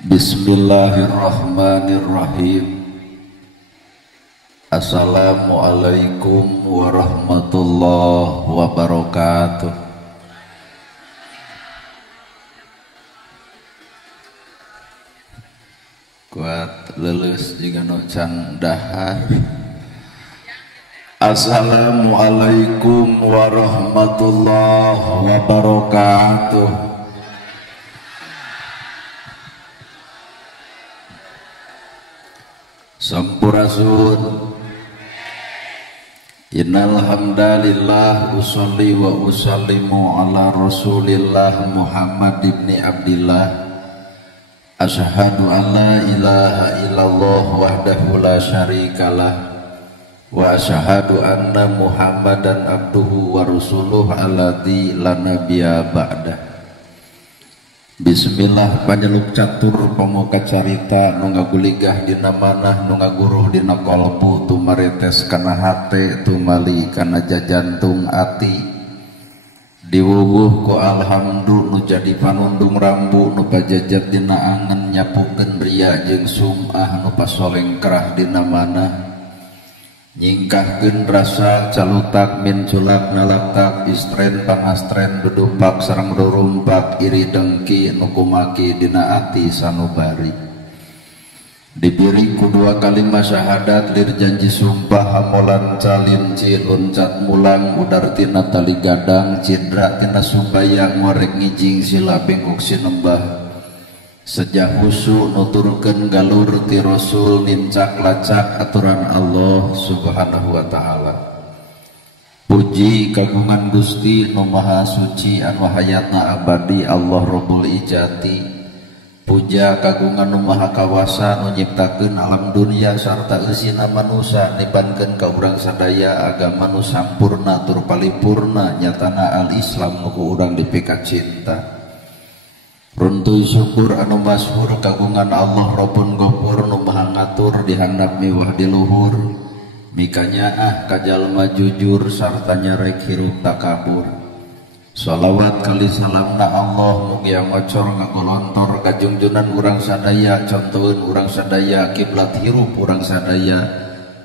Bismillahirrahmanirrahim. Assalamualaikum warahmatullahi wabarakatuh. Kuat lulus juga no can dahar. Assalamualaikum warahmatullahi wabarakatuh. Sampurasun. Innal hamdalillah usolli wa usallimu ala Rasulillah Muhammad ibni Abdillah. Asyhadu an la ilaha illallah wahdahu la syarikalah wa asyhadu anna Muhammadan abduhu wa rasuluh alladzi la nabiyya ba'dah. Bismillah panjaluk catur pemuka carita nu ngaguligah dina manah nu ngaguruh dina qalbu tumaretes kana hate tumali kana jajantung ati diwuwuh ku alhamdulillah nu jadi panundung rambu nu pajajat dina angen nyapukeun ria jeung sum'ah nu pasolengkrah dina manah nyingkahkeun rasa calutak min culak nalatak istren panastren dudupak sareng rurumpak iri dengki nu kumaki dina ati sanubari dibiri kedua kalimat syahadat lir janji sumpah hamolan calin cilun cat mulang udar tina tali gadang cidra tina sumbayang ngorek ngijing sila bengkok sinembah sejak husu nuturkeun galur ti rasul nincak lacak aturan Allah subhanahu wa ta'ala. Puji kagungan Gusti nu maha suci anu hayatna abadi Allah Rabbul Ijati. Puja kagungan nu maha kawasa nu nyiptakeun alam dunia sarta eusina manusia nibankeun ka urang sadaya agama nu sampurna tur paripurna nyatana al-Islam nu ku urang dipika cinta. Runtuh syukur anu masyhur kagungan Allah Rabbun Ghafur nu maha ngatur di handap mewah di luhur mikanya kajalma jujur sarta nyarek hirup takabur. Shalawat kali salamna Allah mugi ngocor ngagolontor ka junjunan urang sadaya contoheun urang sadaya kiblat hirup urang sadaya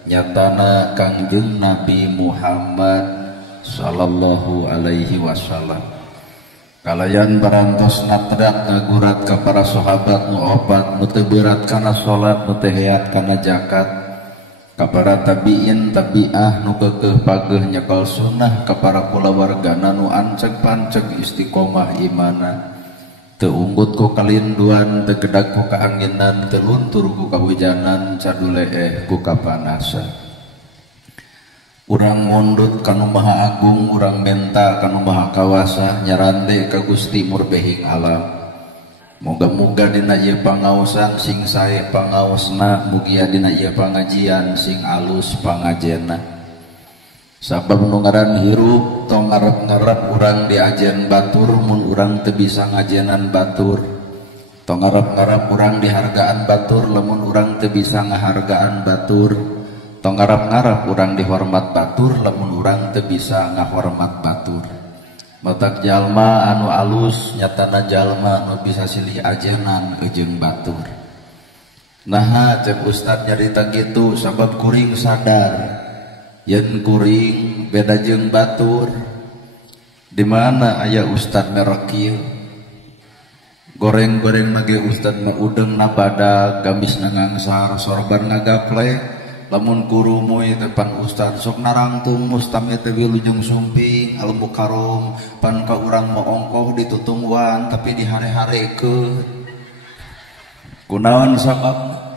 nyatana Kangjeng Nabi Muhammad sallallahu alaihi wasallam. Kalayan barantos natrak ngagurat ka para sahabat nu opat nu teu beurat kana salat nu teu heat kana zakat ka para tabiin tabiah nu keukeuh pageuh nyekel sunnah ka para kulawargana nu anceg panceg istiqomah imana teu unggut ku kalinduan teu gedag ku kaanginan teu luntur ku kahujanan caduleeh ku kapanasan. Urang mondot kanu maha agung urang menta kanu maha kawasa nyarande ka Gusti murbehing alam. Moga-moga dina ieu pangaosan sing sae pangaosna mugi dina ieu pangajian sing alus pangajena. Sabab nu ngaran hirup tong ngarep-ngarep urang diajen batur mun urang teu bisa ngajenan batur. Tong ngarep-ngarep urang dihargaan batur lamun urang teu bisa ngahargaan batur. Tong ngarap-ngarap urang dihormat batur lamun urang teu bisa ngahormat batur. Matak jalma anu alus nyatana jalma anu bisa silih ajenan jeung batur. Naha cek ustad nyarita kitu sabab kuring sadar yen kuring beda jeung batur. Di mana aya ustad merek kieu? Goreng-goreng mage ustad mah udeng na badag gamisna ngangsar sorban ngagaplek. Lamun guru moy depan ustad sok narangtung mustami teh wilujeng sumping almu karom pan ka urang mah ongkoh ditutungwan tapi dihare-harekeun kunaon sabab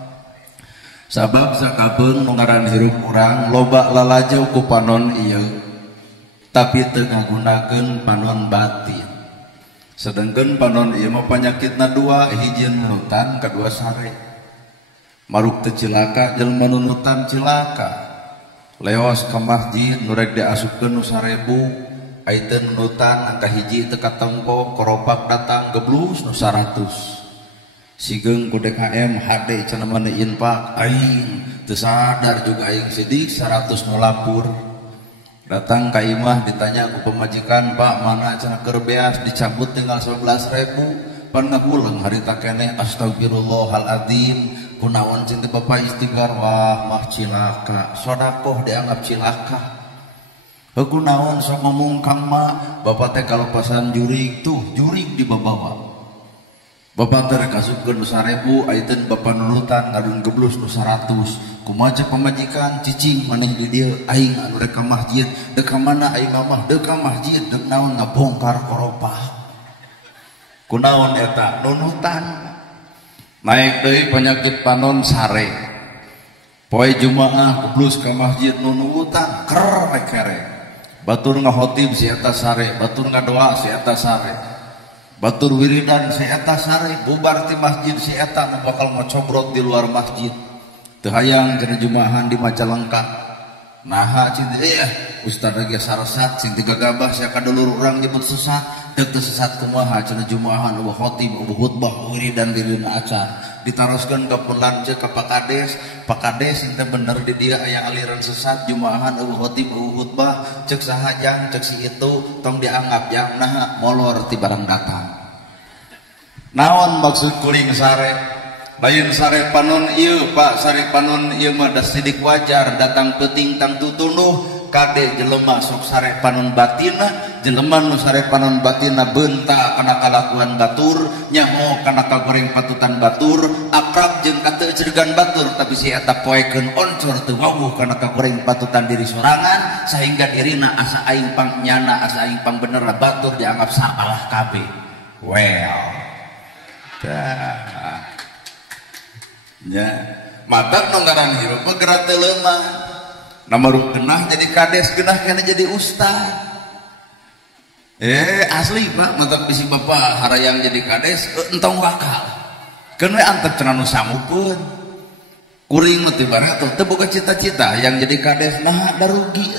sakabeung nu ngaran hirup urang loba lalajeu ku panon ieu tapi teu ngagunakeun panon batin sedengkeun panon ieu mah panyakitna dua hiji nunutan kadua sare. Maruk teu cilaka jelema nunutan cilaka leos ka masjid nu rek diasupkeun nu 1000 ai teu nunutan angka hiji teu katempo koropak datang geblus nu 100 sigeung ku DKM HD cenah mana infak aing teu sadar juga aing sidik 100 nu lapur datang ka imah ditanya ku pemajikan Pak mana cenah keur beas dicabut tinggal 11.000 pangahulang harita keneh astagfirullahaladzim kunaon cinta bapak istighfar wah mah cilaka sodakoh dianggap cilaka kunaon sok ngomong kang mah bapak teh kalau pasan jurig tuh jurig dibawa bapak teh kasupkeun 1000 ayeuna bapak nurutan ngadun geblus nu 100 kumaha pamajikan cicing maneh di dieu aing anu rek ka masjid deuk ka mana aing mah deuk ka masjid deuk naon ngabongkar koropah kunaon eta nunutan naik deui penyakit panon sare poe jumaah geblus ka masjid nunutan kerek batur ngahotib si eta sare batur ngadoa si eta sare batur wiridan si eta sare bubar ti masjid si eta nu bakal ngocobrot di luar masjid teu hayang kana jumaahan di Majalengka naha cinta ustad lagi saresat sing tiga gabah sia kadulur urang nyebut sesat deuk teu sesat kumaha cenah jumaahan eueuh khatib eueuh khutbah wiridan dirina acan ditaroskeun ka punlanceuk ka Pak Kades teh bener di dia aya aliran sesat jumaahan eueuh khatib eueuh khutbah ceuk saha jang ceuk si itu tong dianggap jang naha molor ti barang datang naon maksud kuring sare lain sare panon ieu Pak sare panon ieu mah da sidik wajar datang peuting tang tutunuh kade jelema sok sare panon batina jelema nu sare panon batina beunta kana kalakuan batur nyaho kana kagoreng patutan batur akrab jeung kateu cedegan batur tapi si eta poekeun oncor teu wawuh kana kagoreng patutan diri sorangan sehingga dirina asa aing pang nyana asa aing pang bener batur dianggap sapalah kabeh well dah nya matak nu ngaran hirup gerak teu leumah namaruk genah jadi kades genah kana jadi ustad asli Pak matak bisi bapak harayang jadi kades entong wakal keun we antep cenah nu samukeun kuring mah teu barato teu boga cita-cita yang jadi kades nah da rugi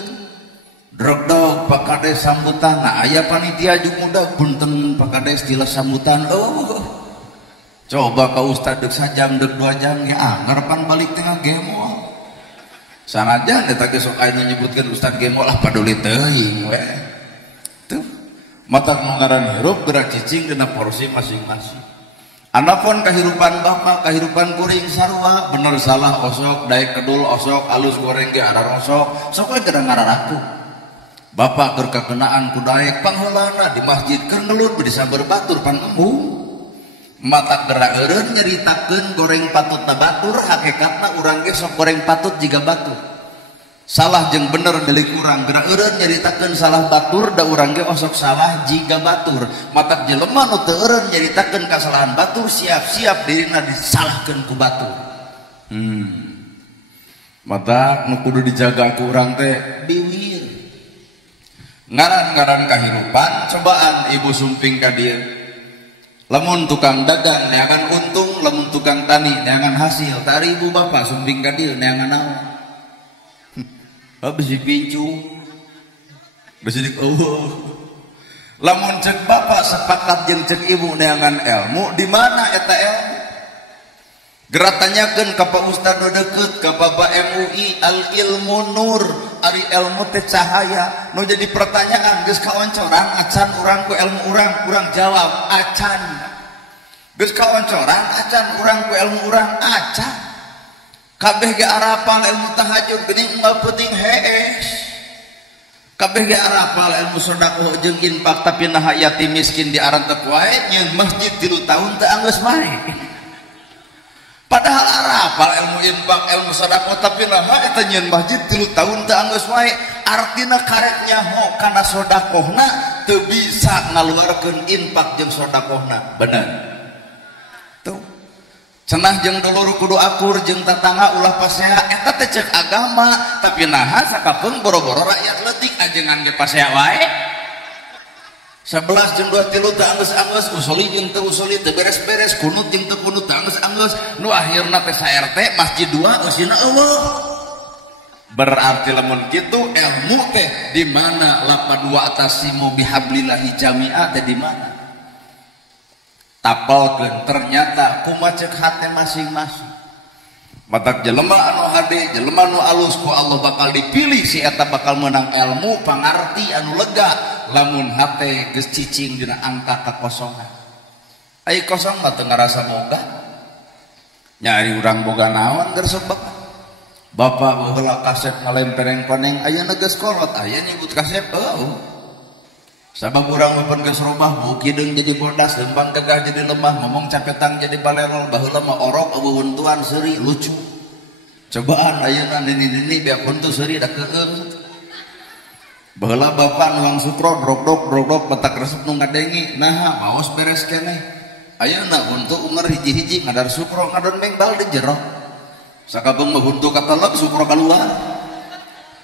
drog Pak Kades sambutan nah aya panitia jeung muda punten Pak Kades tilas sambutan coba ka ustad deuk sajam deuk 2 jam ya ngarepan balik tengah gemo sanajan eta ge sok aya nu nyebutkeun ustad gemo lah paduli teuing we tuh mata ngaran hirup gerak cicing dina porsi masing-masing anapun kahirupan bapak kahirupan kuring sarua bener salah osok daek kedul osok alus goreng ge ada rosok sok we geura ngararaku bapak keur kakenaan ku daek pangheulana di masjid keur ngelut beuh disamber batur pangembung mata gerak eureun nyaritakeun goreng patutna batur hakikatna urang ge sok goreng patut jiga batur salah jeung bener milik urang gerak eureun nyaritakeun salah batur da urang ge osok salah jiga batur mata jelema nu teu eureun nyaritakeun kasalahan batur siap-siap dirina disalahkeun ku batur mata nu kudu dijaga ku urang teh biwir ngaran-ngaran kahirupan cobaan ibu sumping ka dieu lamun tukang dagang neangan untung lamun tukang tani neangan hasil tari ibu bapak sumping ka dieu neangan naon bisi pincu bisi dik lamun cek bapak sepakat jeung cek ibu neangan ilmu di mana eta ilmu gerak tanyakeun ka Pak Ustad nu deukeut ka Bapak MUI al ilmu nur ari ilmu teh cahaya nu jadi pertanyaan geus kaoncoran acan urang ku ilmu urang jawab acan geus kaoncoran acan urang ku ilmu urang acan kabeh ge arapal ilmu tahajud geuning unggal peuting hees kabeh ge arapal ilmu sedekah jeung infak tapi nah yatim miskin diarantep wae nyeun masjid 3 tahun teu anggeus mae padahal arapal ilmu infak ilmu sedekah tapi nah eta nyeun masjid 3 tahun teu anggeus wae artina karek nyaho kana sedekahna teu bisa ngaluarkeun infak jeung sedekahna bener tuh cenah jeung dulur kudu akur jeung tetangga ulah pasea eta teh ceuk agama tapi naha sakapeung boro-boro rakyat leutik ajengan ge pasea wae 11 jeung 2 3 teu anggeus usuli jeung teu usuli teu beres-beres kunut jeung teu kunut teu anggeus nu akhirna teh sa-RT masjid 2 eusina Allah berarti lamun kitu ilmu teh di mana lapad wa atasimu bihablillahi jami'a teh di mana tapalkeun ternyata kumaha ceuk hate masing-masing matak jelema anu hade jelema anu alus ku Allah bakal dipilih si eta bakal menang ilmu pangarti anu lega lamun hate geus cicing dina angka kakosongan Ai kosong mah teu ngarasa boga. Nyari urang boga naon keur sebab. Bapak baheula kaset ngalempereng koneng ayeuna geus kolot aya nyebut kaset sabab urang meupeun geus robah bau kideung jadi bodas lempang gagah jadi lemah ngomong capetang jadi balerol baheula mah orok eueuh huntuan seuri lucu cobaan ayeuna nini-nini biak huntu seuri da keung baheula bapak nuang sukro drog-drog betak resep nu ngadengi nah maos beres keneh ayeuna huntu umur hiji-hiji ngadar sukro ngadon mengbal di jero sakabeng mah huntu katelep sukro keluar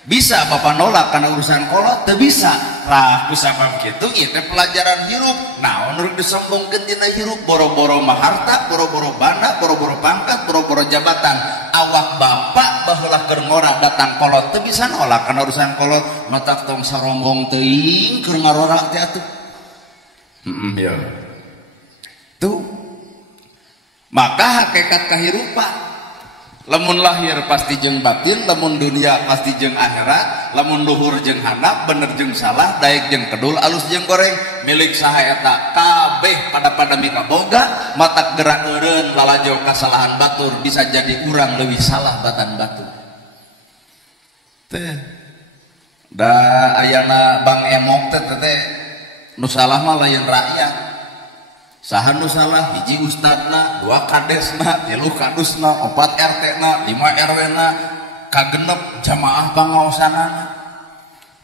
bisa bapak nolak karena urusan kolot teu bisa lah kusabab kitu ieu teh pelajaran hirup naon nu disombongkeun dina hirup boro-boro mah harta boro-boro banda boro-boro pangkat boro-boro jabatan awak bapak baheula keur ngora datang kolot teu bisa nolak karena urusan kolot matak tong sarombong teuing keur ngarora teh atuh ya tuh maka hakikat kahirupan lamun lahir pasti jeung batin lamun dunia pasti jeung akhirat lamun luhur jeung handap bener jeung salah daek jeung kedul alus jeung goreng milik saha eta kabeh pada mika boga matak gerak eureun lalajo kasalahan batur bisa jadi urang leuwih salah batan batur teh da ayana Bang Emok teh nu salah mah lain rakyat saha nu salah hiji ustadna dua kadesna tilu kadusna opat RT-na 5 RW-na kagenep jamaah pangaosanana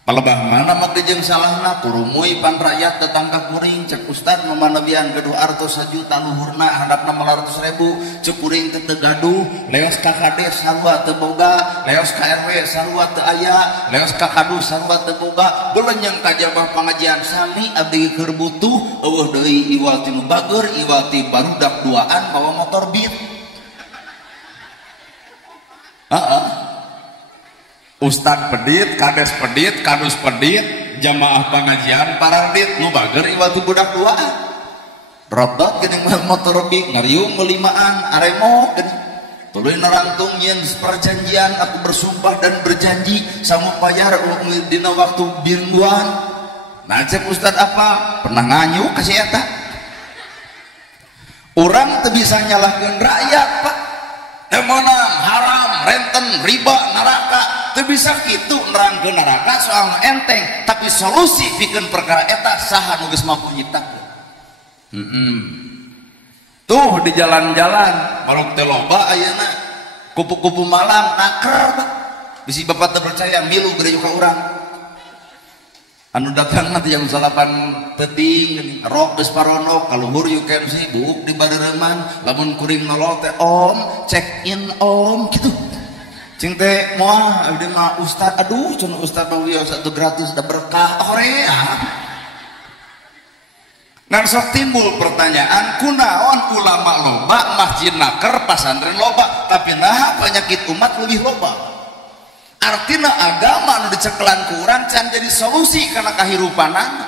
palebah mana mah jeung salahna kurumuy pan rakyat tetangga kuring cek ustad mamanabian gaduh artos 1 juta luhurna handapna 500.000 cek kuring teu gaduh leos ka kades sarua teu boga leos ka RW sarua teu aya leos ka kadus sarua teu boga beuleung ka jabah pangajian sami abdi keur butuh eueuh deui iwal ti nu bager iwal ti barudak duaan bawa motor Beat Ustad pedit, kades pedit, kadus pedit, jamaah pengajian paradit, nu bager iwatu budak duaan. Rodot geuning motor Beat ngariung melimaan aremo geuning. Tuluy narangtung yen perjanjian aku bersumpah dan berjanji samupayar dina waktu biruan. Nah cek Ustad apa? Pernah nganyuk ka si eta. Urang teu bisa nyalahkeun rakyat, Pak. Teu meunang haram, renten, riba, neraka. Teu bisa kitu nerangkeun neraka soal enteng, tapi solusi pikeun perkara eta saha nu geus mampu nyiptakeun. Tuh di jalan-jalan barok teh loba ayeuna kupu-kupu malam naker bisi bapak teu percaya milu gereja ka urang. Anu datang nanti jam 8 teuting rok geus paronok kaluhur you can see buuk di barereman lamun kuring nolol teh om check in om kitu. Cing teh moal abdi mah ustad aduh cenah ustad mah wios atuh gratis da berkah horea. Ngan sok timbul pertanyaan kunaon ulama loba masjid naker pasantren loba tapi naha penyakit umat lebih loba. Artina agama anu dicekelan ku urang can jadi solusi kana kahirupanana.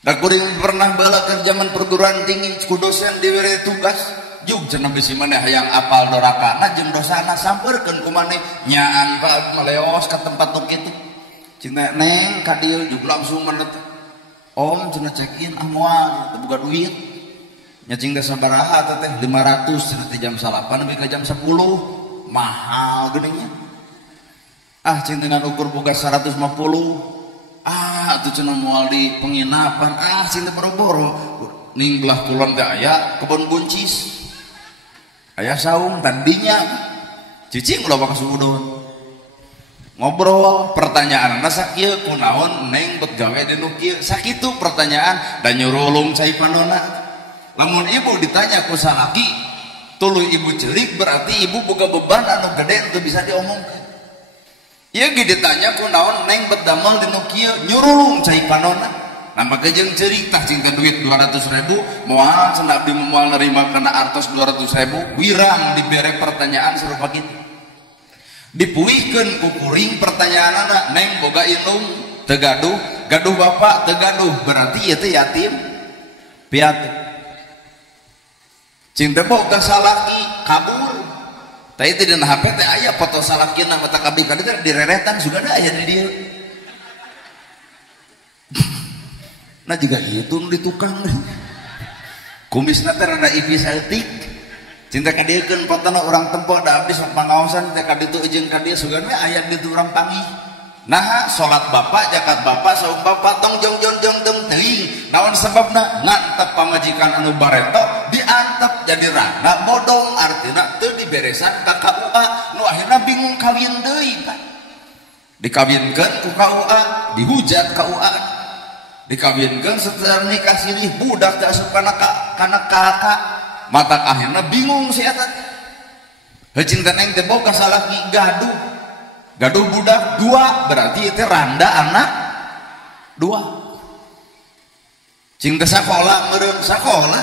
Da kuring pernah baheula keur zaman perguruan tinggi ku dosen diwere tugas jug cenah bisi maneh hayang apal dorakana jeung dosana sampeurkeun ku maneh nyaan Pak maleos ka tempat nu kitu. Cenah neng ka dieu jug langsung maneh om cenah check in ah moal teu boga duit. Nya cing teh sabaraha teh 500 cenah teh jam 8 nepi ka jam 10 mahal geuningnya. Ah cing dengan ukur boga 150 atuh cenah moal di penginapan cing teh boro-boro ning belah kulon teh aya kebon buncis aya saung tandinya cicing loba ka sudut ngobrol pertanyaan sakieu kunaon neng bet gawe di nu kieu sakitu pertanyaan dan nyurulung cai pandona lamun ibu ditanya ku salaki tuluy ibu ceurik berarti ibu boga beban anu gede teu bisa diomongkeun ieu ge ditanya kunaon neng bet damel di nu kieu nyurulung cai pandona nampak jeung ceurik tah cing teh duit 200.000 moal cenah abdi moal nerima kana artos 200.000 wirang dibere pertanyaan serupa kitu dipuihkeun ku kuring pertanyaanana neng boga indung teu gaduh gaduh bapak teu gaduh berarti ieu teh yatim piatu cing teh boga salaki kabur tah teh dina HP teh aya foto salakina mata kabeh kana teh direretan sudah ada aya di dieu. Nah juga itu di tukang kumisna teh rada ipis saeutik cinta ka dieu keun potona urang tempo da abdi sok pangaosan teh ka ditu jeung ka dieu sugan we aya ditu urang panggih nah salat bapak zakat bapak saum bapak tong jong teuing naon sebabna ngantep pamajikan anu bareto diantep jadi rana bodong artina teu diberesan ka KUA nu akhirna bingung kawin deui kan dikawinkeun ku KUA dihujat KUA dikawinkeun setelah nikah silih budak teh asup kana kakak mata akhirna bingung si eta heucing teh neng teh boga salaki gaduh budak dua berarti itu randa anak dua cing teh sakola meureun sakola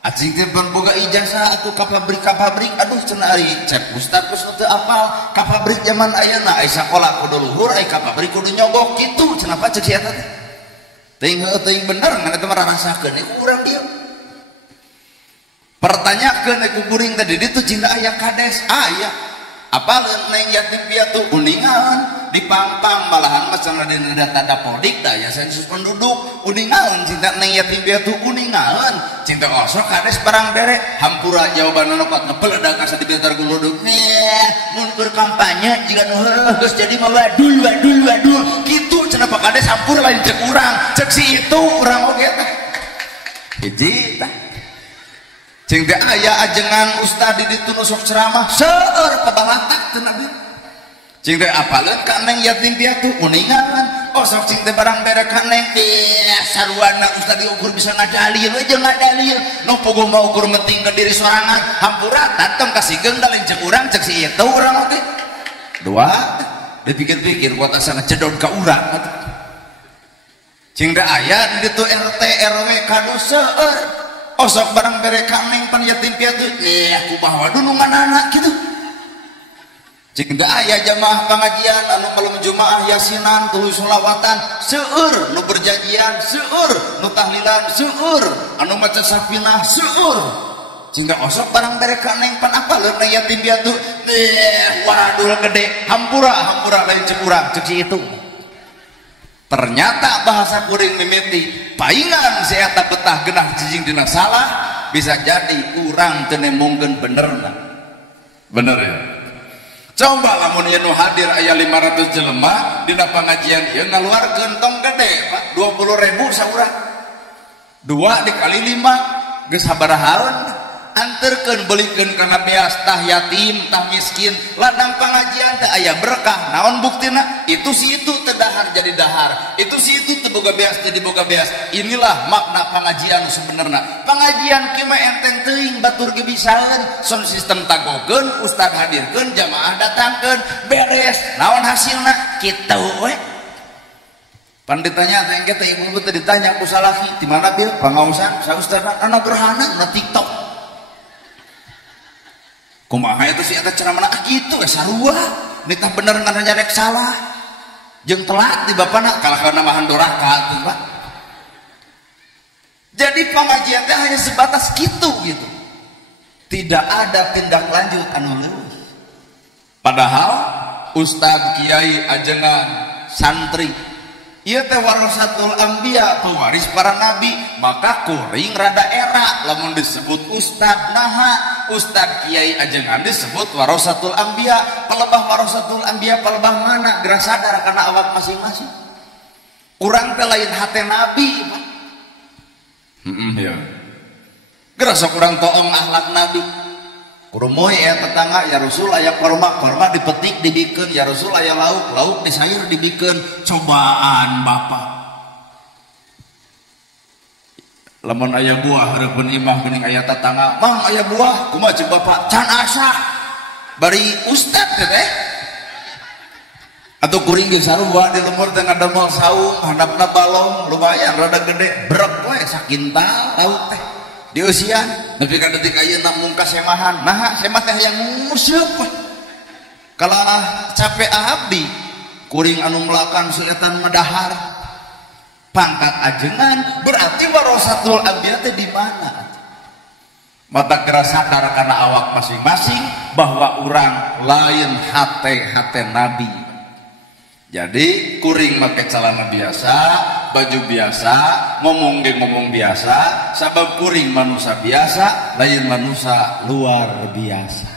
acing teh boga ijazah atuh ka pabrik aduh cenah ari cek ustad geus teu apal ka pabrik zaman ayeuna ai sakola kudu luhur ai ka pabrik kudu nyogok kitu cenah cek si eta teh teuing bener ngan eta mah rasakeun iku urang dieu pertanyakeun ku kuring tadi ditu cinta aya kades aya apa neng yatim piatu uningan dipampang malahan masalah di data podik daya sensus penduduk uningan cinta neng yatim piatu uningan cinta kosong kades barang derek hampura jawaban nopat ngepeledak asa di betar guluduk mun keur kampanye jika geus jadi mah wadul kitu cenah pak kades hampur lain cek urang cek si itu urang oge teh hiji tah cing teh aya ajengan ustad di ditu nu sok ceramah seueur pabalatak teu nabi cing teh apaleun ka neng yatim piatu uningan oh sok cing teh barang bere ka neng saruana ustad diukur bisa ngadalil we jeung ngadalil nu puguh mah ukur menting ke diri sorangan hampura tatem kasigeng da lain cek urang cek si itu urang oge dua dipikir-pikir kuat asana cedon ka urang cing teh aya di ditu RT RW kadu seueur osok barang bere kameng pan yatim piatu aku bawa dulu anak gitu cik da aya jamaah pengajian anu malam jumaah yasinan tuluy sholawatan seueur nu berjanjian seueur nu tahlilan seueur anu maca safinah seueur cik osok barang bere kameng pan apa leuna yatim piatu waduh gede hampura lain cek urang cek si itu ternyata bahasa kuring mimiti paingan si eta betah genah jijing dina salah bisa jadi urang teu nemongkeun benerna bener ya coba lamun ieu nu hadir aya 500 jelema dina pangajian ieu ngaluarkeun tong gede Pak 20.000 saurang 2 dikali 5 geus sabarahaeun anterkeun belikeun kana beas tah yatim tah miskin ladang pangajian teh aya berkah naon buktina itu si itu teu dahar jadi dahar itu si itu teu boga beas teu diboga beas inilah makna pengajian sebenarnya pengajian kieu mah enteng teuing batur ge bisaeun sound system tagogeun ustad hadirkeun jamaah datangkeun beres naon hasilna kitu we pan ditanya teh engke teh ibu teh ditanya ku salaki di mana bieu pangaosan sa ustadna ana gerhana na TikTok kumaha itu si eta ceramah gitu we sarua nitah bener ngan nyarek salah jeung telat di bapana kalahana mahan doraka tuh Pak jadi pengajian teh hanya sebatas gitu tidak ada tindak lanjut anu leuwih padahal ustad kiai ajengan santri ieu teh warasatul anbiya pewaris para nabi maka kuring rada era lamun disebut ustad naha ustad kiai ajengan disebut warasatul anbiya pelebah warasatul anbiya pelebah mana geura sadar kana awak masing-masing urang teh lain hate nabi ya geura sok urang toong akhlak nabi kurumoy ya tetangga ya Rasul aya korma dipetik dibikeun ya Rasul aya lauk disayur dibikeun cobaan Bapak lamun aya buah hareupeun imah geuning aya tetangga mang aya buah kumaha ceuk Bapak can asa bari ustad teh atau kuring geus sarua di lemur teh ngadamel saung handapna balong lumayan rada gede brek we sakintal lauk teh di usian nepi ka detik ayeuna mungkas semahan nah semah teh yang nguseup kalah capek abdi kuring anu melakukan suetan medahar pangkat ajengan berarti warasatul anbiya teh di mana mata kera sadar kana awak masing-masing bahwa urang lain hate nabi jadi kuring make calana biasa baju biasa, ngomong biasa, sabab kuring manusia biasa, lain manusia luar biasa.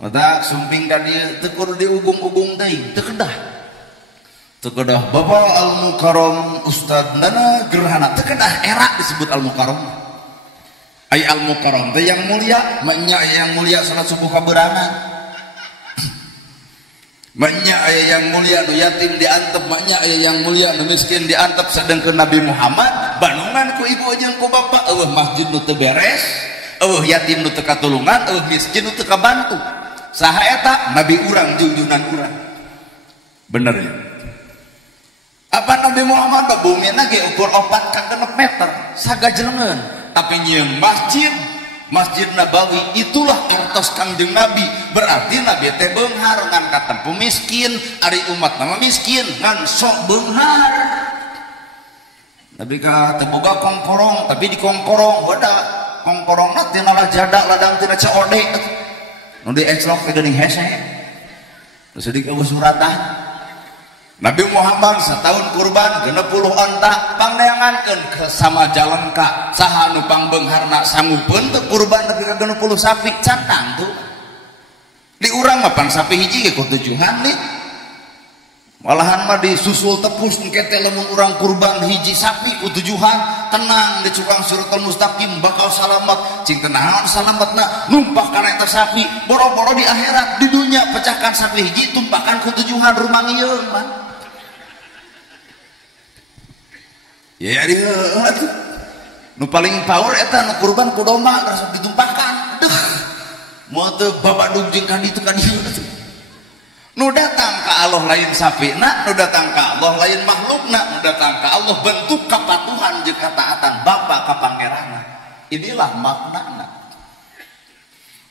Mata sumping ka dieu teu kudu diugung-ugung teuing, teu kedah. Teu kedah Bapak Al-Mukarram Ustadna gerhana, teu kedah era disebut Al-Mukarram. Ai Al-Mukarram teh yang mulia, nya yang mulia salat subuh kaberangan. Maknya ayah yang mulia nu yatim diantep, maknya ayah yang mulia nu miskin diantep, sedangkan Nabi Muhammad banungan ku ibu jeung ku bapak, eueuh masjid nu teu beres, eueuh yatim nu teu katulungan, eueuh miskin nu teu kabantu. Saha eta? Nabi urang junjunan urang. Bener ya? Apa Nabi Muhammad bumina ge ukur 4 ka 6 meter, sagajlengeun, tapi nyieun Masjid Nabawi itulah artos Kangjeng Nabi. Berarti Nabi teh beunghar ngan katempu miskin, ari umat nama miskin ngan sok beunghar. Nabi ka teu boga kongkorong, tapi di kongkorong beda kongkorongna tina jada ladang tina COD. Nu di eclok teh geuning hese. Terus di suratan. Nabi Muhammad setahun kurban 60 onta pangneangankeun ke sama jalengka saha nu pangbeungharna sanggupeun teu kurban tapi ka 60 sapi cantang tuh di urang mah pan sapi hiji ge ku tujuhan nih malahan mah disusul tepus engke lamun urang kurban hiji sapi ku tujuhan tenang di cukang Siratal Mustaqim bakal salamet cing teu naon salametna numpah kana eta sapi boro-boro di akhirat di dunya pecahkan sapi hiji tumpakan ku tujuhan rumah ngieung mah. Ya dia nu paling power eta nu kurban ku domba rasa ditumpahkan deuh moal teu babadug jeung ka ditu ka dieu nu datang ka Allah lain sapina, nu datang ka Allah lain makhlukna, nu datang ka Allah bentuk kepatuhan jeung kataatan Bapa ka Pangeranna. Inilah maknana.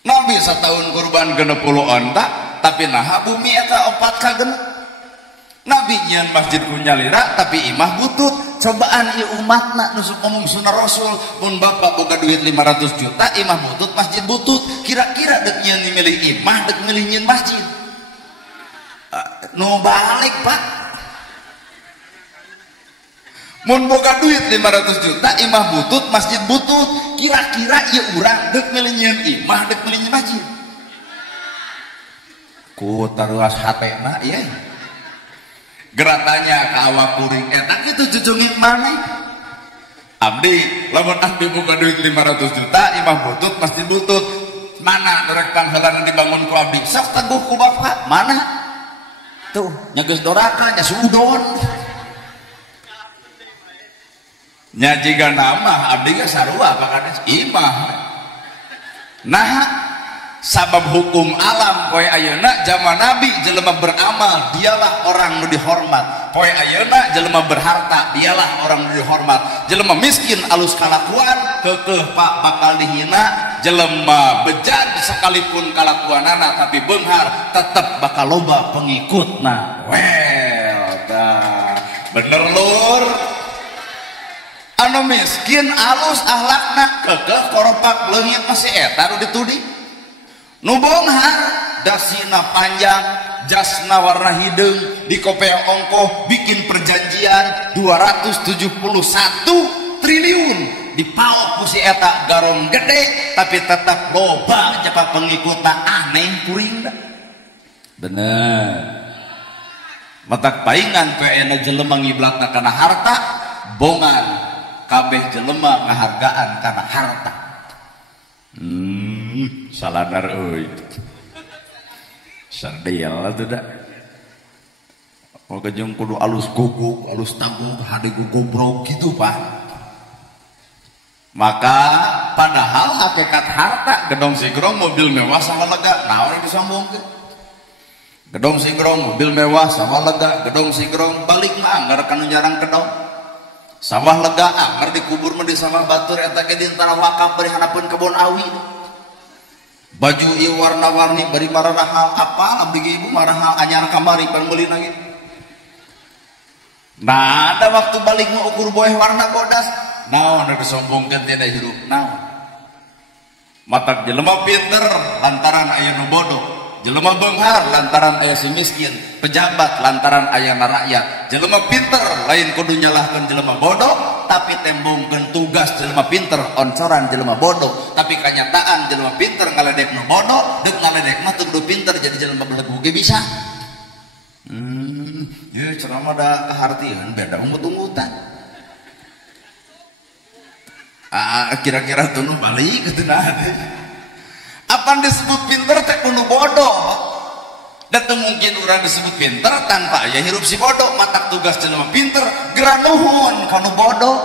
Nabi setahun kurban 60 onta tapi naha bumi eta 4 ka 6. Nabi nyeun masjid ku nyalira tapi imah butut. Cobaan ieu umatna nu ngomong sunah Rasul mun bapak boga duit 500 juta imah butut masjid butut kira-kira dek nyeun milih imah dek milih nyeun masjid nu balik Pak mun boga duit 500 juta imah butut masjid butut kira-kira ieu urang dek milih nyeun imah dek milih nyeun masjid ku taruas hatena ieu geratanya ke awak kuring eta kitu jujungit maneh abdi lamun abdi buka duit 500 juta imah butut masjid butut mana derek pangheulana dibangun ku abdi sok teguh ku bapak mana tuh nya geus doraka nya suudon nya jiga nama abdi ge sarua pakades imah nah sabab hukum alam poe ayeuna zaman Nabi jelema beramal dialah orang nu dihormat poe ayeuna jelema berharta dialah orang nu dihormat jelema miskin alus kalakuan keukeuh Pak bakal dihina jelema bejat sekalipun kalakuanana tapi beunghar tetep bakal loba pengikutna well tah bener lur anu miskin alus akhlakna keukeuh koropak leungit masih eta nu ditudi nu beunghar dasina panjang jasna warna hideung dikopeang ongkoh bikin perjanjian 271 triliun dipaok ku si eta garong gede tapi tetap loba japa pengikutna aneh kuring da bener matak paingan PN jelema ngiblatna kana harta bongan kabeh jelema ngahargaan kana harta saladar euy sardeal atuh da oke jeung kudu alus guguk alus tanggung hade gogobrok gitu Pak maka padahal hakikat harta gedong sigrong mobil mewah sama lega naon disambungkeun gedong sigrong mobil mewah sama lega gedong sigrong balik mah anggar kanu nyarang gedong sawah lega anggar dikubur mah di sawah batur eta ge di tanah wakaf bari hanapeun kebon awi baju ieu warna-warni bari marahal apa abdi ibu marahal anyar kamari pan meuli lagi nah ada waktu balik mau ukur boeh warna bodas naon anu disombongkeun tidak hirup naon matak jelema pinter lantaran aya nu bodoh jelema beunghar lantaran aya si miskin, pejabat lantaran aya rakyat. Jelema pinter lain kudu nyalahkeun jelema bodoh, tapi tembongkeun tugas jelema pinter oncoran jelema bodoh. Tapi kanyataan jelema pinter ngaledek nu bodoh, deuk ngaledek mah teu kudu pinter jadi jelema belegu ge bisa. Ya ceramah da kahartian beda umut-umutan. Kira-kira tuh nu balik gitu nah. Apa disebut pinter teh kudu bodoh. Dan mungkin orang disebut pinter tanpa aya hirup si bodoh. Matak tugas jelema pinter geura nuhun ka nu bodoh.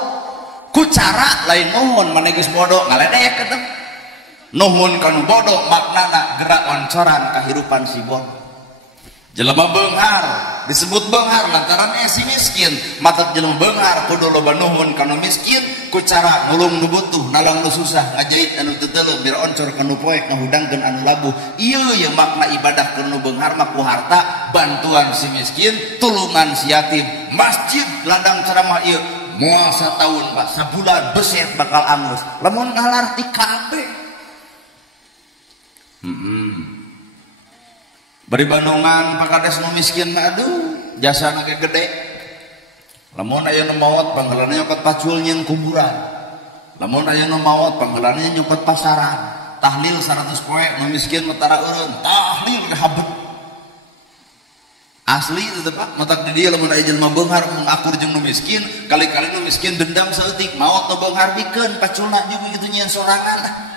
Ku cara lain nuhun mane geus bodoh ngaledek keteu. Nuhun ka nu bodoh maknana geura oncoran kahirupan si bodoh. Jelema beunghar disebut beunghar lantaran si miskin. Matak jelema beunghar kudu loba nuhun ka nu miskin ku cara nulung nu butuh, nalang nu susah, ngajait anu teu teuleum, bir oncor ka nu poek, ngahudangkeun anu labuh. Ieu makna ibadah ku nu beunghar mah ku harta, bantuan si miskin, tulungan si yatim. Masjid ladang ceramah ieu moal sataun Pak, sabulan beset bakal angus. Lamun ngalar ti kabeh. Beri Bandungan pakades nu miskin aduh jasana ge gede. Lamun aya nu maot panggeulana nyokot pacul nyeun kuburan. Lamun aya nu maot panggeulana nyokot pasaran. Tahlil 100 poe nu miskin metara eureun. Tahlil habet. Asli itu Pak, matak di dieu lamun aya jelema beunghar mengakur jeung nu miskin, kali-kali nu miskin dendam saeutik maot nu beunghar bikeun paculna juga kitu nyeun sorangan.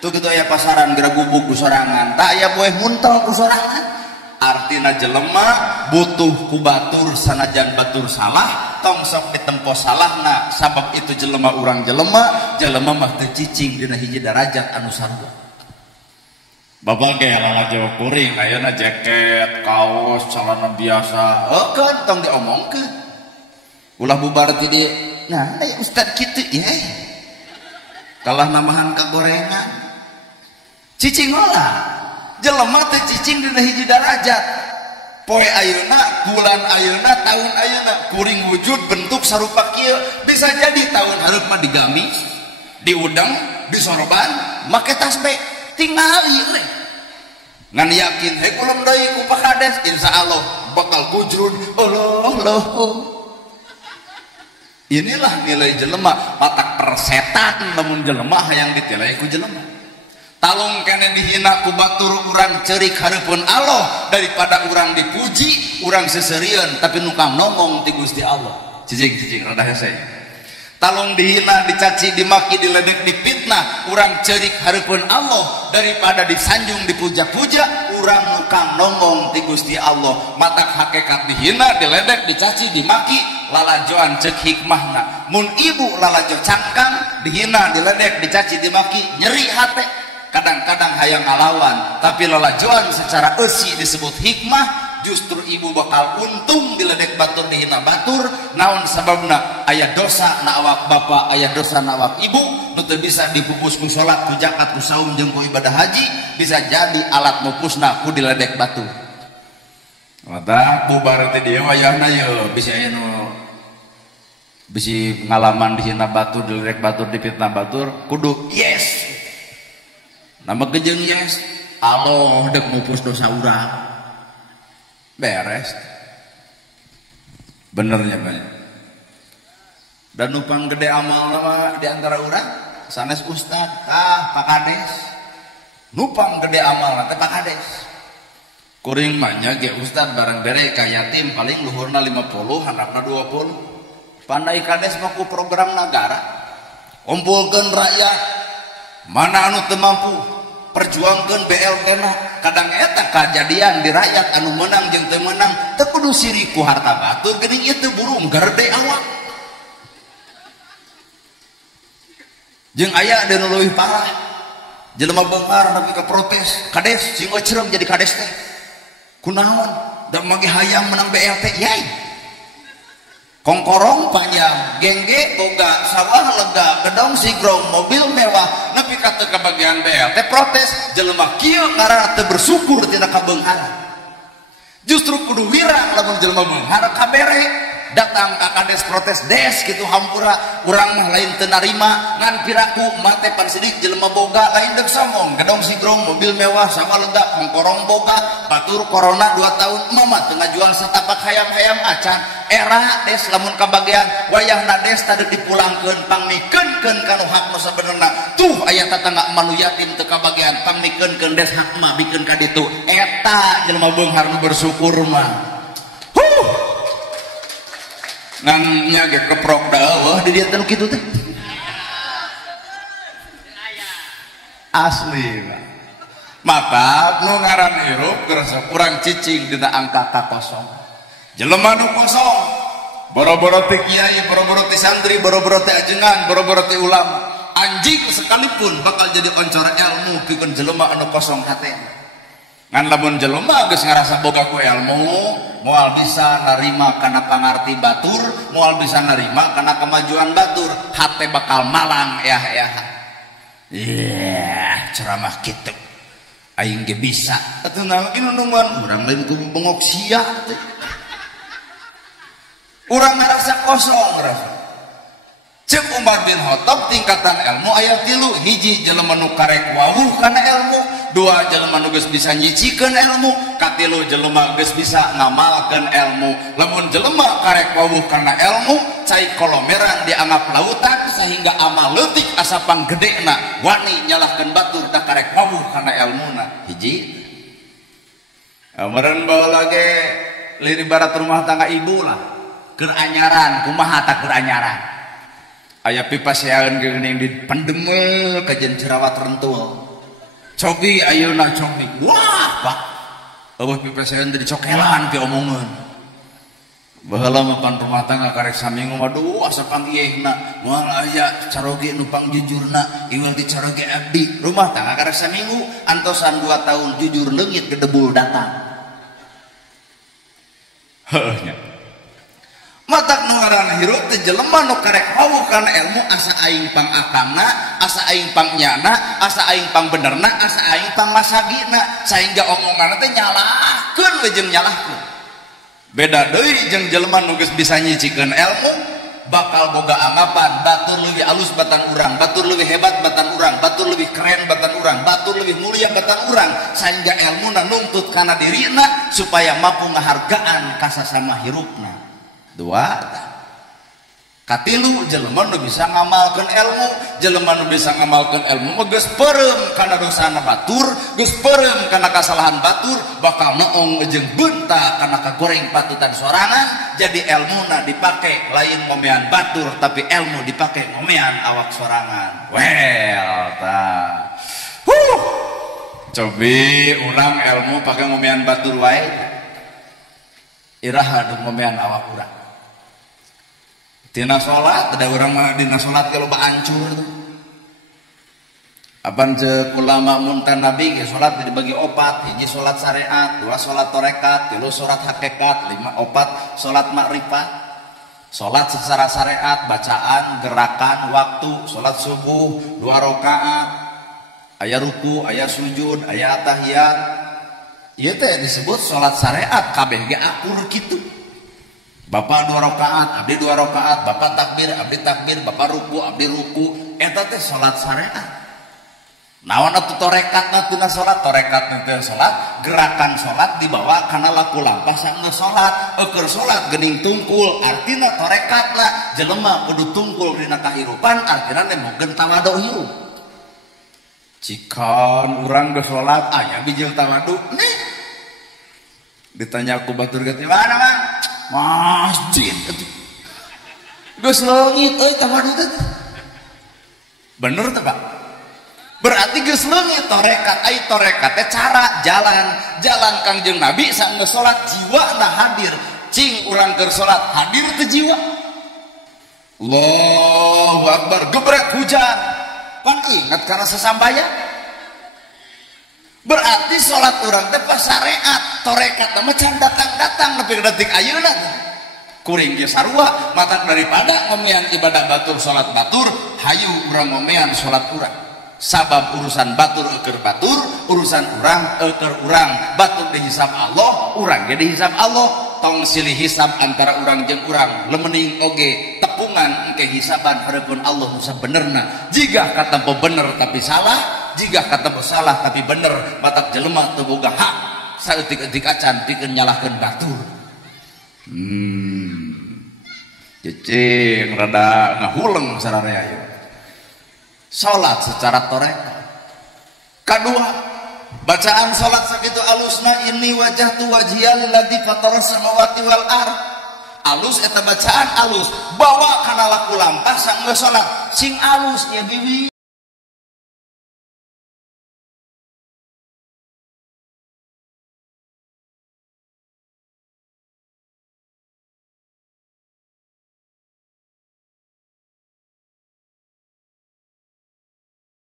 Tuh gitu aya pasaran geura gubuk ku sorangan, tak aya boeh muntel ku sorangan. Artina jelema butuh ku batur sanajan batur salah, tong sok ditempo salahna. Sabab itu jelema urang jelema mah teu cicing dina hiji derajat anu sarua. Bapak ge lalajo kuring ayeuna jaket, kaos, celana biasa. Heukeun tong diomongkeun. Ulah bubar ti dieu. Nah, aya ustad kitu ye. Kalah namahan kagorengan. Cicing olah jelema teh cicing dina hiji darajat. Poe ayeuna, bulan ayeuna, tahun ayeuna kuring wujud bentuk sarupa kieu bisa jadi tahun hareup mah digamis, diudang, disorban, make tasbih tingali we. Ngan yakin he kulum deui ku pakades insyaallah bakal gujrud Allah. Inilah nilai jelema, matak persetan lamun jelema hayang ditilai ku jelema. Talung kene dihina ku batur urang ceurik hareupeun Allah daripada urang dipuji, urang seserian tapi nukang ngomong ti Gusti Allah. Cicing rada hese. Talung dihina, dicaci, dimaki, diledek, dipitnah, urang ceurik hareupeun Allah daripada disanjung, dipuja-puja, urang nukang ngomong ti Gusti Allah. Matak hakikat dihina, diledek, dicaci, dimaki, lalajoan ceuk hikmahna. Mun ibu lalajo cangkang, dihina, diledek, dicaci, dimaki, nyeri hate. Kadang-kadang hayang ngalawan, tapi lalajoan secara eusi disebut hikmah. Justru ibu bakal untung diledek batur dihina batur. Naon sababna? Aya dosa na awak bapa, aya dosa na awak ibu, nu teu bisa dipupus ku salat, ku zakat, ku saum jeung ku ibadah haji, bisa jadi alat mupusna ku diledek batur. Mata bubar teh dieu wayahna ye bisa aya nu bisi ngalaman dihina batur, diledek batur, dipitnah batur, kudu yes. Nama gejeng yes, Allah dek mupus dosa urang, beres, benernya banyak. Dan nupang gede amal nama di antara urang, sanes ustad, Pak Kades, nupang gede amal nanti Pak Kades. Kuring banyak ge ustad barang bere ka yatim paling luhurna 50, handapna 20. Pandai Kades maku program negara, kumpulkeun rakyat. Mana anu teu mampu perjuangkeun BLT na. Kadang eta kajadian di rakyat anu menang jeung teu menang teu kudu sirik ku harta batur geuning ieu teu burung gerde awak. Jeung aya anu leuwih parah. Jelema beunghar nepi ka protes, Kades sing cerem jadi Kades teh. Kunaon? Da mage hayang menang BLT yai. Kongkorong panjang, gengge boga, sawah lega, gedong sigrong, mobil mewah, nepi ka teu kabagian BLT protes, jelema kieu ngaranna teu bersyukur tina kabeunghar. Justru kudu wirang lamun jelema beunghar kabere. datang ka kades protes des gitu hampura urang mah lain teu narima ngan piraku mate pan sidik jelema boga lain deuk somong gedong sigrong mobil mewah sama lega mengkorong boga batur corona 2 tahun mama teu ngajual satapak hayam-hayam acan era des lamun kabagean wayahna des tadi dipulangkeun pangmikeunkeun kanu hak nu sabenerna tuh aya tatangga manu yatim teu kabagean pangmikeunkeun des hak mah bikeun ka ditu eta jelema beunghar nu bersyukur mah ngan nya ge keprok da eueuh di dieu teh kitu teh asli maka nu ngaran hirup geus kurang cicing dina angka kosong jelema nu kosong boro-boro teh kiai boro-boro teh santri boro-boro teh ajengan boro-boro teh ulama anjing sekalipun bakal jadi oncor ilmu pikeun jelema anu kosong hatena ngan lamun jelema geus ngarasa boga ku ilmu moal bisa narima kana pangarti batur moal bisa narima kana kemajuan batur hate bakal malang ceramah kitu aing ge bisa atuh naon ieu nungguan urang lain kudu bengok sia teh urang ngarasa kosong rasa cek Umar bin Khattab tingkatan ilmu aya 3 hiji jelema nu karek wawuh kana ilmu 2 jelema nu geus bisa nyicikeun ilmu katilu jelema geus bisa ngamalkeun ilmu lamun jelema karek wawuh kana ilmu cai kolomeran dianggap lautan sehingga amal leutik asa panggedena wani nyalahkeun batur da karek wawuh kana ilmuna hiji meureun baheula ge lir ibarat rumah tangga ibu lah keur anyaran kumaha tak keur anyaran aya pipa seaeun geuning dipendemel kajen jerawat rentul cobi ayeuna cobi wah pak eueuh pipa seaeun teh dicokelan ti omongeun baheula mah pan rumah tangga karek saminggu aduh asa pangiehna moal aya caroge nu pangjujurna ieu di caroge abdi rumah tangga karek saminggu antosan 2 tahun jujur leungit gedebul datang heuh nya matak nu ngaranna hirup teh jelema nu karek wawuh kana ilmu asa aing pangakangna asa aing pangnyana asa aing pangbenerna asa aing pangmasagina sehingga omonganna teh nyalahkeun we jeung nyalahkeun beda deui jeung jelema nu geus bisa nyicikeun ilmu bakal boga anggapan batur leuwih alus batan urang batur leuwih hebat batan urang batur leuwih keren batan urang batur leuwih mulia batan urang sehingga ilmuna nuntut kana dirina supaya mampu ngahargaan ka sasama hirupna 2 katilu jelema nu bisa ngamalkeun ilmu jelema nu bisa ngamalkeun ilmu mah geus peureum kana dosana batur geus peureum kana kasalahan batur bakal neong jeung beunta kana kagoreng patutan sorangan jadi ilmuna dipake lain ngomean batur tapi ilmu dipake ngomean awak sorangan well tah cobi urang ilmu pake ngomean batur wae iraha nu ngomean awak urang tina sholat ada orang mah dina sholat kalau hancur tuh apan cek ulama muntan nabi ge sholat dibagi 4 hiji sholat syariat 2 sholat torekat 3 sholat hakikat 5 4 sholat makrifat sholat secara syariat bacaan gerakan waktu sholat subuh 2 rakaat aya ruku aya sujud aya tahiyat ieu teh disebut sholat syariat kabeh ge akur kitu Bapak 2 rakaat, abdi 2 rakaat, bapak takbir, abdi takbir, bapak ruku, abdi ruku, eta teh salat syariat. Naon atuh torekatna tuna salat, torekat teh salat, gerakan salat dibawa kana laku lampah sangna salat, keur salat geuning tungkul, artina torekatna jelema kudu tungkul dina kahirupan, artina nemogeun tawadu hirup. Cikan urang geus salat aya bijil tawadu, nih. Ditanya ku batur ge mana Mang? Masjid geus leungit euy tawadu teh bener teh Pak berarti geus leungit torekat ai torekat teh cara jalan Kangjeng Nabi saenggeus salat jiwana hadir cing urang keur salat hadir teh jiwa Allahu Akbar gebrek hujan pan ingat kana sasambayan berarti sholat urang teh pas syariat torekat mah can datang nepi detik ayeuna kuring ge sarua matak daripada ngomean ibadah batur sholat batur hayu urang ngomean sholat urang sabab urusan batur keur batur urusan urang keur urang batur dihisab Allah urang ge dihisab Allah tong silih hisab antara urang jeung urang lemening oge tepungan engke hisaban hareupeun Allah nusa benerna jika katampo bener tapi salah jika katampo salah tapi bener matak jelema teu boga hak saeutik-eutik acan pikeun nyalahkeun batur cicing rada ngahuleng sararea ieu salat secara toreko kadua bacaan salat sakitu alusna inni wajhtu wajhiyal ladzi fataras samawati wal ard alus eta bacaan alus bawa kana laku lampah sanggeus salat sing alus ya bibi